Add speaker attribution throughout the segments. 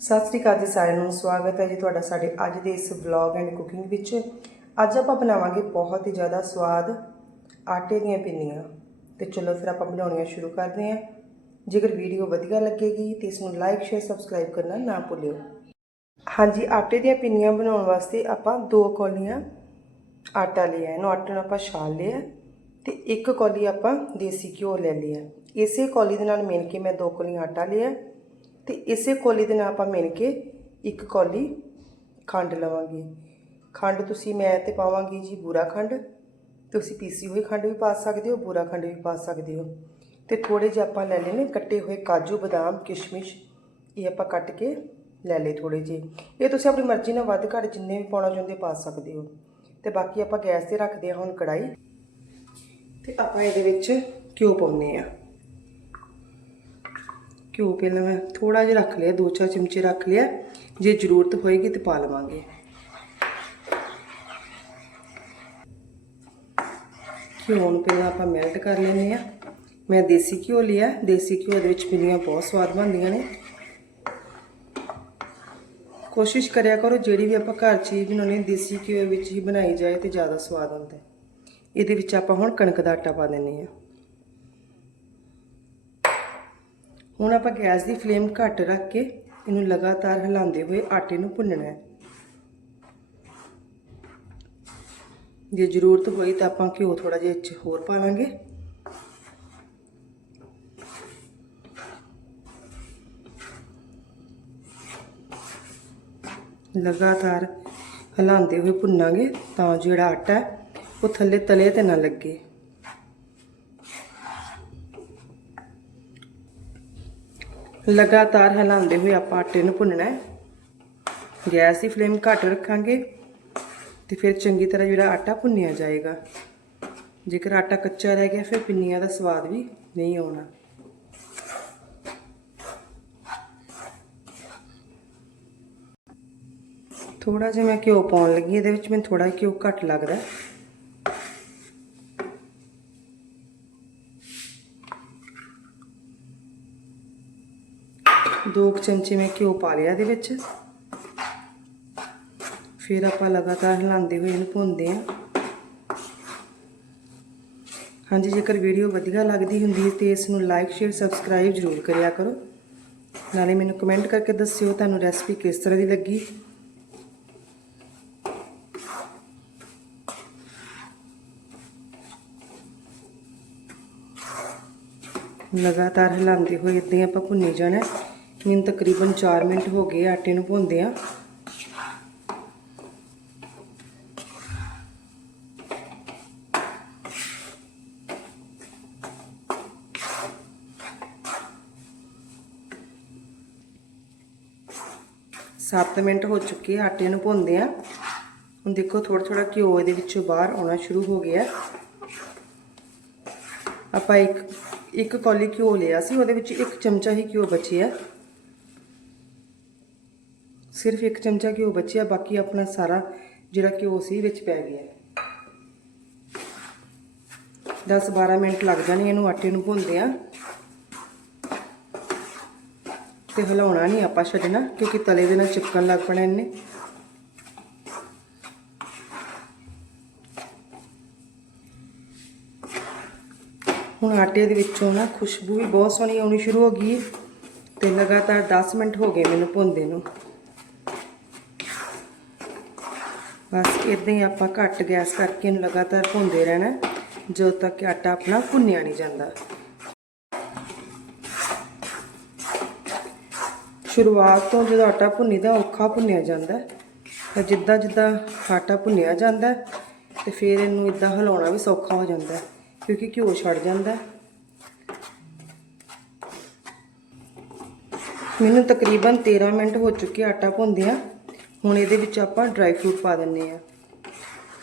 Speaker 1: ਸਤਿ ਸ੍ਰੀ ਅਕਾਲ ਜੀ ਸਾਰਿਆਂ ਨੂੰ, ਸਵਾਗਤ ਹੈ ਜੀ ਤੁਹਾਡਾ ਸਾਡੇ ਅੱਜ ਦੇ ਇਸ ਵਲੌਗ ਐਂਡ ਕੁਕਿੰਗ ਵਿੱਚ। ਅੱਜ ਆਪਾਂ ਬਣਾਵਾਂਗੇ ਬਹੁਤ ਹੀ ਜ਼ਿਆਦਾ ਸਵਾਦ ਆਟੇ ਦੀਆਂ ਪਿੰਨੀਆਂ। ਤੇ ਚਲੋ ਫਿਰ ਆਪਾਂ ਬਣਾਉਣੀਆਂ ਸ਼ੁਰੂ ਕਰਦੇ ਹਾਂ। ਜੇਕਰ ਵੀਡੀਓ ਵਧੀਆ ਲੱਗੇਗੀ ਤੇ ਇਸ ਨੂੰ ਲਾਈਕ ਸ਼ੇਅਰ ਸਬਸਕ੍ਰਾਈਬ ਕਰਨਾ ਨਾ ਭੁੱਲਿਓ। ਹਾਂਜੀ, ਆਟੇ ਦੀਆਂ ਪਿੰਨੀਆਂ ਬਣਾਉਣ ਵਾਸਤੇ ਆਪਾਂ ਦੋ ਕੌਲੀਆਂ ਆਟਾ ਲਿਆ ਇਹਨੂੰ ਆਟੇ ਨੂੰ ਆਪਾਂ ਛਾਲ ਲਿਆ ਤੇ ਇੱਕ ਕੌਲੀ ਆਪਾਂ ਦੇਸੀ ਘਿਓ ਲੈ ਲਿਆ ਇਸੇ ਕੌਲੀ ਦੇ ਨਾਲ ਮਿਲ ਕੇ ਮੈਂ ਦੋ ਕੌਲੀਆਂ ਆਟਾ ਲਿਆ ਤੇ ਇਸੇ ਕੌਲੀ ਦੇ ਨਾਲ ਆਪਾਂ ਮਿਣ ਕੇ ਇੱਕ ਕੌਲੀ ਖੰਡ ਲਵਾਂਗੇ। ਖੰਡ ਤੁਸੀਂ ਮੈਂ ਤੇ ਪਾਵਾਂਗੀ ਜੀ ਬੂਰਾ ਖੰਡ। ਤੁਸੀਂ ਪੀਸੀ ਹੋਈ ਖੰਡ ਵੀ ਪਾ ਸਕਦੇ ਹੋ, ਬੂਰਾ ਖੰਡ ਵੀ ਪਾ ਸਕਦੇ ਹੋ। ਤੇ ਥੋੜੇ ਜਿਹਾ ਆਪਾਂ ਲੈ ਲੈਣੇ ਕੱਟੇ ਹੋਏ ਕਾਜੂ, ਬਦਾਮ, ਕਿਸ਼ਮਿਸ਼, ਇਹ ਆਪਾਂ ਕੱਟ ਕੇ ਲੈ ਲਏ ਥੋੜੇ ਜਿਹੇ। ਇਹ ਤੁਸੀਂ ਆਪਣੀ ਮਰਜ਼ੀ ਨਾਲ ਵੱਧ ਘੱਟ ਜਿੰਨੇ ਵੀ ਪਾਉਣਾ ਚਾਹੁੰਦੇ ਪਾ ਸਕਦੇ ਹੋ। ਤੇ ਬਾਕੀ ਆਪਾਂ ਗੈਸ ਤੇ ਰੱਖਦੇ ਹਾਂ ਹੁਣ ਕੜਾਈ ਤੇ ਆਪਾਂ ਇਹਦੇ ਵਿੱਚ ਘਿਓ ਪਾਉਂਦੇ ਆ ਘਿਓ ਪਹਿਲਾਂ ਮੈਂ ਥੋੜਾ ਜਿਹਾ ਰੱਖ ਲਿਆ, ਦੋ ਚਾਰ ਚਮਚੇ ਰੱਖ ਲਿਆ। ਜੇ ਜ਼ਰੂਰਤ ਹੋਏਗੀ ਤੇ ਪਾ ਲਵਾਂਗੇ। ਘਿਓ ਨੂੰ ਪਹਿਲਾਂ ਆਪਾਂ ਮੈਲਟ ਕਰ ਲੈਂਦੇ ਆ ਮੈਂ ਦੇਸੀ ਘਿਓ ਲਿਆ, ਦੇਸੀ ਘਿਓ ਦੇ ਵਿੱਚ ਪਿੰਨੀਆਂ ਬਹੁਤ ਸਵਾਦ ਬਣਦੀਆਂ ਨੇ। ਕੋਸ਼ਿਸ਼ ਕਰਿਆ ਕਰੋ, ਜਿਹੜੀ ਵੀ ਆਪਾਂ ਘਰ ਚੀਜ਼ ਬਣਾਉਣੀ ਦੇਸੀ ਘਿਓ ਵਿੱਚ ਹੀ ਬਣਾਈ ਜਾਏ ਤੇ ਜ਼ਿਆਦਾ ਸਵਾਦ ਆਉਂਦਾ ਇਹਦੇ ਵਿੱਚ ਆਪਾਂ ਹੁਣ ਕਣਕ ਦਾ ਆਟਾ ਪਾ ਦਿੰਨੇ ਆ ਹੁਣ ਆਪਾਂ ਗੈਸ ਦੀ ਫਲੇਮ ਘੱਟ ਰੱਖ ਕੇ ਇਹਨੂੰ ਲਗਾਤਾਰ ਹਿਲਾਉਂਦੇ ਹੋਏ ਆਟੇ ਨੂੰ ਭੁੰਨਣਾ ਹੈ। ਜੇ ਜ਼ਰੂਰਤ ਹੋਈ ਤਾਂ ਆਪਾਂ ਘਿਓ ਥੋੜਾ ਜਿਹਾ ਇੱਚ ਹੋਰ ਪਾ ਲਾਂਗੇ। ਲਗਾਤਾਰ ਹਿਲਾਉਂਦੇ ਹੋਏ ਭੁੰਨਾਂਗੇ ਤਾਂ ਜਿਹੜਾ ਆਟਾ ਉਹ ਥੱਲੇ ਤਲੇ ਤੇ ਨਾ ਲੱਗੇ। ਲਗਾਤਾਰ ਹਿਲਾਉਂਦੇ ਹੋਏ ਆਪਾਂ ਆਟੇ ਨੂੰ ਭੁੰਨਣਾ ਹੈ। ਗੈਸ ਦੀ ਫਲੇਮ ਘੱਟ ਰੱਖਾਂਗੇ ਤੇ ਫਿਰ ਚੰਗੀ ਤਰ੍ਹਾਂ ਜਿਹੜਾ ਆਟਾ ਭੁੰਨਿਆ ਜਾਏਗਾ। ਜੇਕਰ ਆਟਾ ਕੱਚਾ ਰਹਿ ਗਿਆ, ਫਿਰ ਪਿੰਨੀਆਂ ਦਾ ਸਵਾਦ ਵੀ ਨਹੀਂ ਆਉਣਾ। ਥੋੜਾ ਜਿਹਾ ਮੈਂ ਘਿਓ ਪਾਉਣ ਲੱਗੀ ਇਹਦੇ ਵਿੱਚ ਮੈਨੂੰ ਥੋੜਾ ਘਿਓ ਘੱਟ ਲੱਗਦਾ ਦੋ ਕੁ ਚਮਚੇ ਮੈਂ ਘਿਓ ਪਾ ਲਿਆ ਇਹਦੇ ਵਿੱਚ। ਫਿਰ ਆਪਾਂ ਲਗਾਤਾਰ ਹਿਲਾਉਂਦੇ ਹੋਏ ਇਹਨੂੰ ਭੁੰਨਦੇ ਆਂ ਹਾਂਜੀ, ਜੇਕਰ ਵੀਡੀਓ ਵਧੀਆ ਲੱਗਦੀ ਹੁੰਦੀ ਹੈ ਤੇ ਇਸ ਨੂੰ ਲਾਈਕ ਸ਼ੇਅਰ ਸਬਸਕ੍ਰਾਈਬ ਜ਼ਰੂਰ ਕਰਿਆ ਕਰੋ। ਨਾਲੇ ਮੈਨੂੰ ਕਮੈਂਟ ਕਰਕੇ ਦੱਸਿਓ ਤੁਹਾਨੂੰ ਰੈਸਪੀ ਕਿਸ ਤਰ੍ਹਾਂ ਦੀ ਲੱਗੀ। ਲਗਾਤਾਰ ਹਿਲਾਉਂਦੇ ਹੋਏ ਇਦਾਂ ਹੀ ਆਪਾਂ ਭੁੰਨੇ ਜਾਣਾ ਮੈਨੂੰ ਤਕਰੀਬਨ 4 ਮਿੰਟ ਹੋ ਗਏ ਆਟੇ ਨੂੰ ਭੁੰਨਦੇ ਆ ਸੱਤ ਮਿੰਟ ਹੋ ਚੁੱਕੇ ਆ ਆਟੇ ਨੂੰ ਭੁੰਨਦੇ ਆ ਹੁਣ ਦੇਖੋ ਥੋੜਾ ਥੋੜਾ ਘਿਓ ਇਹਦੇ ਵਿੱਚੋਂ ਬਾਹਰ ਆਉਣਾ ਸ਼ੁਰੂ ਹੋ ਗਿਆ। ਆਪਾਂ ਇੱਕ ਇੱਕ ਕੌਲੀ ਘਿਓ ਲਿਆ ਸੀ, ਉਹਦੇ ਵਿੱਚ ਇੱਕ ਚਮਚਾ ਹੀ ਘਿਓ ਬਚਿਆ। ਸਿਰਫ ਇੱਕ ਚਮਚਾ ਘਿਓ ਬਚਿਆ, ਬਾਕੀ ਆਪਣਾ ਸਾਰਾ ਜਿਹੜਾ ਘਿਓ ਸੀ ਵਿੱਚ ਪੈ ਗਿਆ। 10-12 ਮਿੰਟ ਲੱਗ ਜਾਣੇ, ਇਹਨੂੰ ਆਟੇ ਨੂੰ ਭੁੰਨਦੇ ਆ। ਤੇ ਹਿਲਾਉਣਾ ਨਹੀਂ ਆਪਾਂ ਛੱਡਣਾ, ਕਿਉਂਕਿ ਤਲੇ ਦੇ ਨਾਲ ਚਿਪਕਣ ਲੱਗ ਪੈਣਾ ਇਹਨੇ। ਹੁਣ ਆਟੇ ਦੇ ਵਿੱਚੋਂ ਨਾ ਖੁਸ਼ਬੂ ਵੀ ਬਹੁਤ ਸੋਹਣੀ ਆਉਣੀ ਸ਼ੁਰੂ ਹੋ ਗਈ ਹੈ ਤੇ ਲਗਾਤਾਰ 10 ਮਿੰਟ ਹੋ ਗਏ ਮੈਨੂੰ ਭੁੰਨਦੇ ਨੂੰ। ਬਸ ਇਦਾਂ ਹੀ ਆਪਾਂ ਘੱਟ ਗੈਸ ਕਰਕੇ ਇਹਨੂੰ ਲਗਾਤਾਰ ਭੁੰਨਦੇ ਰਹਿਣਾ ਜਦੋਂ ਤੱਕ ਆਟਾ ਆਪਣਾ ਭੁੰਨਿਆ ਨਹੀਂ ਜਾਂਦਾ। ਸ਼ੁਰੂਆਤ ਤੋਂ ਜਦੋਂ ਆਟਾ ਭੁੰਨੀਦਾ ਔਖਾ ਭੁੰਨਿਆ ਜਾਂਦਾ ਹੈ। ਤਾਂ ਜਿੱਦਾਂ ਜਿੱਦਾਂ ਆਟਾ ਭੁੰਨਿਆ ਜਾਂਦਾ ਹੈ, ਤੇ ਫਿਰ ਇਹਨੂੰ ਇਦਾਂ ਹਿਲਾਉਣਾ ਵੀ ਸੌਖਾ ਹੋ ਜਾਂਦਾ ਕਿਉਂਕਿ ਘਿਓ ਛੱਡ ਜਾਂਦਾ ਮੈਨੂੰ ਤਕਰੀਬਨ 13 ਮਿੰਟ ਹੋ ਚੁੱਕੇ ਆਟਾ ਭੁੰਨਦਿਆਂ। ਹੁਣ ਇਹਦੇ ਵਿੱਚ ਆਪਾਂ ਡਰਾਈ ਫਰੂਟ ਪਾ ਦਿੰਨੇ ਆ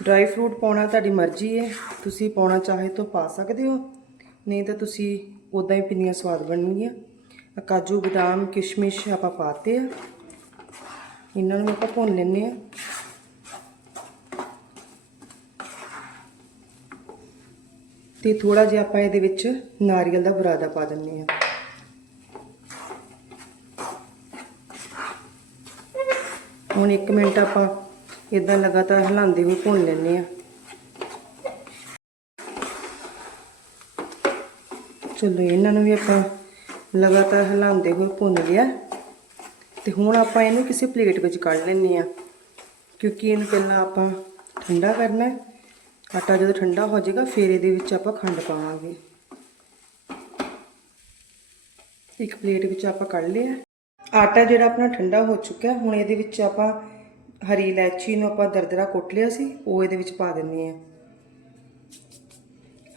Speaker 1: ਡਰਾਈ ਫਰੂਟ ਪਾਉਣਾ ਤੁਹਾਡੀ ਮਰਜ਼ੀ ਹੈ। ਤੁਸੀਂ ਪਾਉਣਾ ਚਾਹੇ ਤਾਂ ਪਾ ਸਕਦੇ ਹੋ। ਨਹੀਂ ਤਾਂ ਤੁਸੀਂ ਉਦਾਂ ਹੀ ਪਿੰਨੀਆਂ ਸਵਾਦ ਬਣਨਗੀਆਂ। ਕਾਜੂ, ਬਦਾਮ, ਕਿਸ਼ਮਿਸ਼ ਆਪਾਂ ਪਾਤੇ ਆ। ਇਹਨਾਂ ਨੂੰ ਆਪਾਂ ਭੁੰਨ ਲੈਂਦੇ ਆ ਤੇ ਥੋੜਾ ਜਿਹਾ ਆਪਾਂ ਇਹਦੇ ਵਿੱਚ ਨਾਰੀਅਲ ਦਾ ਬੁਰਾਦਾ ਪਾ ਦਿੰਨੇ ਆ ਹੁਣ 1 ਮਿੰਟ ਆਪਾਂ ਇਦਾਂ ਲਗਾਤਾਰ ਹਿਲਾਉਂਦੇ ਹੋਏ ਭੁੰਨ ਲੈਂਦੇ ਆ ਚਲੋ, ਇਹਨਾਂ ਨੂੰ ਵੀ ਆਪਾਂ ਲਗਾਤਾਰ ਹਿਲਾਉਂਦੇ ਹੋਏ ਭੁੰਨ ਲਿਆ। ਤੇ ਹੁਣ ਆਪਾਂ ਇਹਨੂੰ ਕਿਸੇ ਪਲੇਟ ਵਿੱਚ ਕੱਢ ਲੈਂਦੇ ਆ ਕਿਉਂਕਿ ਇਹਨੂੰ ਪਹਿਲਾਂ ਆਪਾਂ ਠੰਡਾ ਕਰਨਾ ਹੈ। ਆਟਾ ਜਦੋਂ ਠੰਡਾ ਹੋ ਜਾਏਗਾ, ਫਿਰ ਇਹਦੇ ਵਿੱਚ ਆਪਾਂ ਖੰਡ ਪਾਵਾਂਗੇ। ਇੱਕ ਪਲੇਟ ਵਿੱਚ ਆਪਾਂ ਕੱਢ ਲਿਆ। ਆਟਾ ਜਿਹੜਾ ਆਪਣਾ ਠੰਡਾ ਹੋ ਚੁੱਕਾ ਹੁਣ ਇਹਦੇ ਵਿੱਚ ਆਪਾਂ ਹਰੀ ਇਲਾਇਚੀ ਨੂੰ ਆਪਾਂ ਦਰਦਰਾ ਕੁੱਟ ਲਿਆ ਸੀ, ਉਹ ਇਹਦੇ ਵਿੱਚ ਪਾ ਦਿੰਦੇ ਆ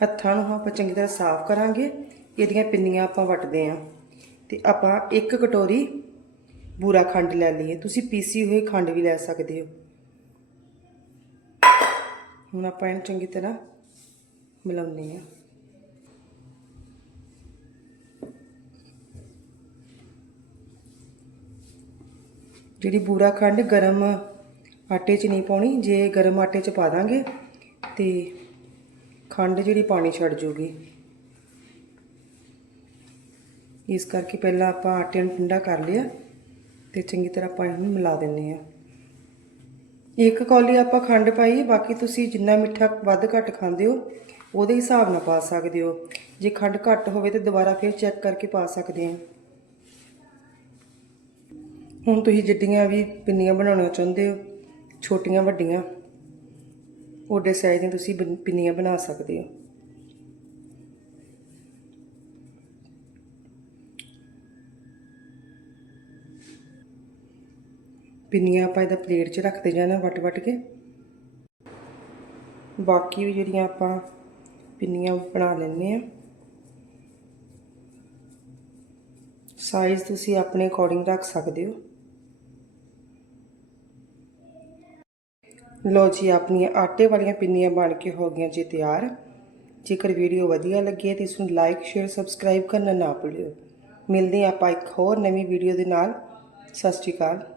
Speaker 1: ਹੱਥਾਂ ਨੂੰ ਆਪਾਂ ਚੰਗੀ ਤਰ੍ਹਾਂ ਸਾਫ਼ ਕਰਾਂਗੇ, ਇਹਦੀਆਂ ਪਿੰਨੀਆਂ ਆਪਾਂ ਵੱਟਦੇ ਆ ਤੇ ਆਪਾਂ ਇੱਕ ਕਟੋਰੀ ਬੂਰਾ ਖੰਡ ਲੈ ਲਈਏ, ਤੁਸੀਂ ਪੀਸੀ ਹੋਈ ਖੰਡ ਵੀ ਲੈ ਸਕਦੇ ਹੋ। ਹੁਣ ਆਪਾਂ ਇਹਨੂੰ ਚੰਗੀ ਤਰ੍ਹਾਂ ਮਿਲਾਉਂਦੇ ਆ ਜਿਹੜੀ ਬੂਰਾ ਖੰਡ ਗਰਮ ਆਟੇ 'ਚ ਨਹੀਂ ਪਾਉਣੀ, ਜੇ ਗਰਮ ਆਟੇ 'ਚ ਪਾ ਦਾਂਗੇ ਤੇ ਖੰਡ ਜਿਹੜੀ ਪਾਣੀ ਛੱਡ ਜੂਗੀ। ਇਸ ਕਰਕੇ ਪਹਿਲਾਂ ਆਪਾਂ ਆਟੇ ਨੂੰ ਠੰਡਾ ਕਰ ਲਿਆ ਤੇ ਚੰਗੀ ਤਰ੍ਹਾਂ ਆਪਾਂ ਇਹਨੂੰ ਮਿਲਾ ਦਿੰਨੇ ਆ ਇੱਕ ਕੌਲੀ ਆਪਾਂ ਖੰਡ ਪਾਈ, ਬਾਕੀ ਤੁਸੀਂ ਜਿੰਨਾ ਮਿੱਠਾ ਵੱਧ ਘੱਟ ਖਾਂਦੇ ਹੋ, ਉਹਦੇ ਹਿਸਾਬ ਨਾਲ ਪਾ ਸਕਦੇ ਹੋ। ਜੇ ਖੰਡ ਘੱਟ ਹੋਵੇ ਤੇ ਦੁਬਾਰਾ ਫਿਰ ਚੈੱਕ ਕਰਕੇ ਪਾ ਸਕਦੇ ਆ ਹੁਣ ਤੁਸੀਂ ਜਿੱਡੀਆਂ ਵੀ ਪਿੰਨੀਆਂ ਬਣਾਉਣਾ ਚਾਹੁੰਦੇ ਹੋ, ਛੋਟੀਆਂ ਵੱਡੀਆਂ ਓਡੇ ਸਾਈਜ਼ ਦੀਆਂ ਤੁਸੀਂ ਬਣ- ਪਿੰਨੀਆਂ ਬਣਾ ਸਕਦੇ ਹੋ। ਪਿੰਨੀਆਂ ਆਪਾਂ ਇਹਦਾ ਪਲੇਟ 'ਚ ਰੱਖਦੇ ਜਾਣਾ ਵਟ ਵਟ ਕੇ। ਬਾਕੀ ਵੀ ਜਿਹੜੀਆਂ ਆਪਾਂ ਪਿੰਨੀਆਂ ਬਣਾ ਲੈਂਦੇ ਆ ਸਾਈਜ਼ ਤੁਸੀਂ ਆਪਣੇ ਅਕੋਰਡਿੰਗ ਰੱਖ ਸਕਦੇ ਹੋ। ਲੋ ਜੀ, ਆਪਣੀਆਂ ਆਟੇ ਵਾਲੀਆਂ ਪਿੰਨੀਆਂ ਬਣ ਕੇ ਹੋ ਗਈਆਂ ਜੀ ਤਿਆਰ। ਜੇਕਰ ਵੀਡੀਓ ਵਧੀਆ ਲੱਗੀ ਹੈ ਤਾਂ ਇਸ ਨੂੰ ਲਾਈਕ ਸ਼ੇਅਰ ਸਬਸਕ੍ਰਾਈਬ ਕਰਨਾ ਨਾ ਭੁੱਲਿਓ। ਮਿਲਦੇ ਹਾਂ ਆਪਾਂ ਇੱਕ ਹੋਰ ਨਵੀਂ ਵੀਡੀਓ ਦੇ ਨਾਲ। ਸਤਿ ਸ਼੍ਰੀ ਅਕਾਲ।